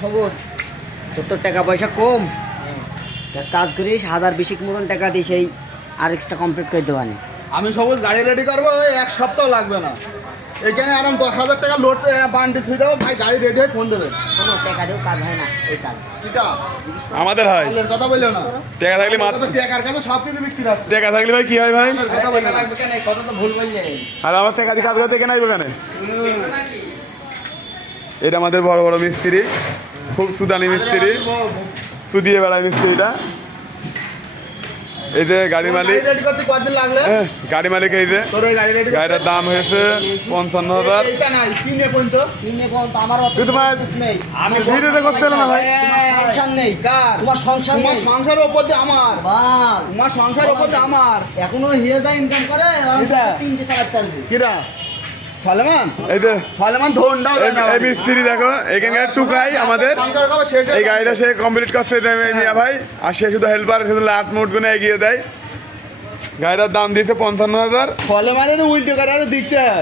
সবুজ 70 টাকা পয়সা কম, এক কাজ করিস 1020 মতন টাকা দিয়ে সেই আর এক্সট্রা কমপ্লিট করে দেবানি। আমি সবুজ গাড়ি রেডি করবো, ওই 1 সপ্তাহ লাগবে না। এখানে আরাম 10,000 টাকা লোড বান্ডি থুই দেবো, ভাই গাড়ি রেডি হয়ে ফোন দেবে। কোনো টাকা দিয়েও কাজ হয় না এই কাজ। কিটা আমাদের হয় বললেন, কথা বললো না। টাকা থাকলে মাত্র কত টাকার কাছে সব কিছু বিক্রি আছে। টাকা থাকলে ভাই কি হয় ভাই? কথা বললো না। কথা তো ভুল বললে। আর আমার টাকা দিয়ে কাজ করতে কেন আইব কেন? এটা আমাদের বড় বড় মিস্ত্রি, খুব সুদানি মিস্ত্রি, সুদিয়ে বেড়ায় মিস্ত্রিটা। এই যে গাড়ি মালিক, গাড়ি রেডি করতে কতদিন লাগলে? গাড়ি মালিক এই যে তোর ওই গাড়ি রেডি গাড়িটার দাম হয়েছে 55,000। এইটা নাই কিনে পর্যন্ত কিনে কোন তো আমার অত কিন্তু ভাই, সুযোগ নেই। আমি ভিডিওতে করতে হলো না ভাই। তোমার সংসার নেই, কার? তোমার সংসার তোমার নেই। সংসারের উপর দিয়ে আমার, বাল তোমার সংসারের উপর দিয়ে আমার। এখনো হিয়াজা ইনকাম করে আর কিটা? 3টে চালাতে পারবে। কিরা সলেমান? এই যে সলেমান ধরনটাও দেয় না। এই মিস্ত্রি দেখো, এখানকার টুকাই আমাদের সংসার কবে শেষ হয়ে এই গাড়িটা সে কমপ্লিট করতে দেয় নিয়ে ভাই, আর সে শুধু হেল্পার, শুধু লাট মুট গুনে এগিয়ে দেয়। গাড়িটার দাম দিতে 55,000। সলেমানের উল্টো করে আরো দিতে হয়।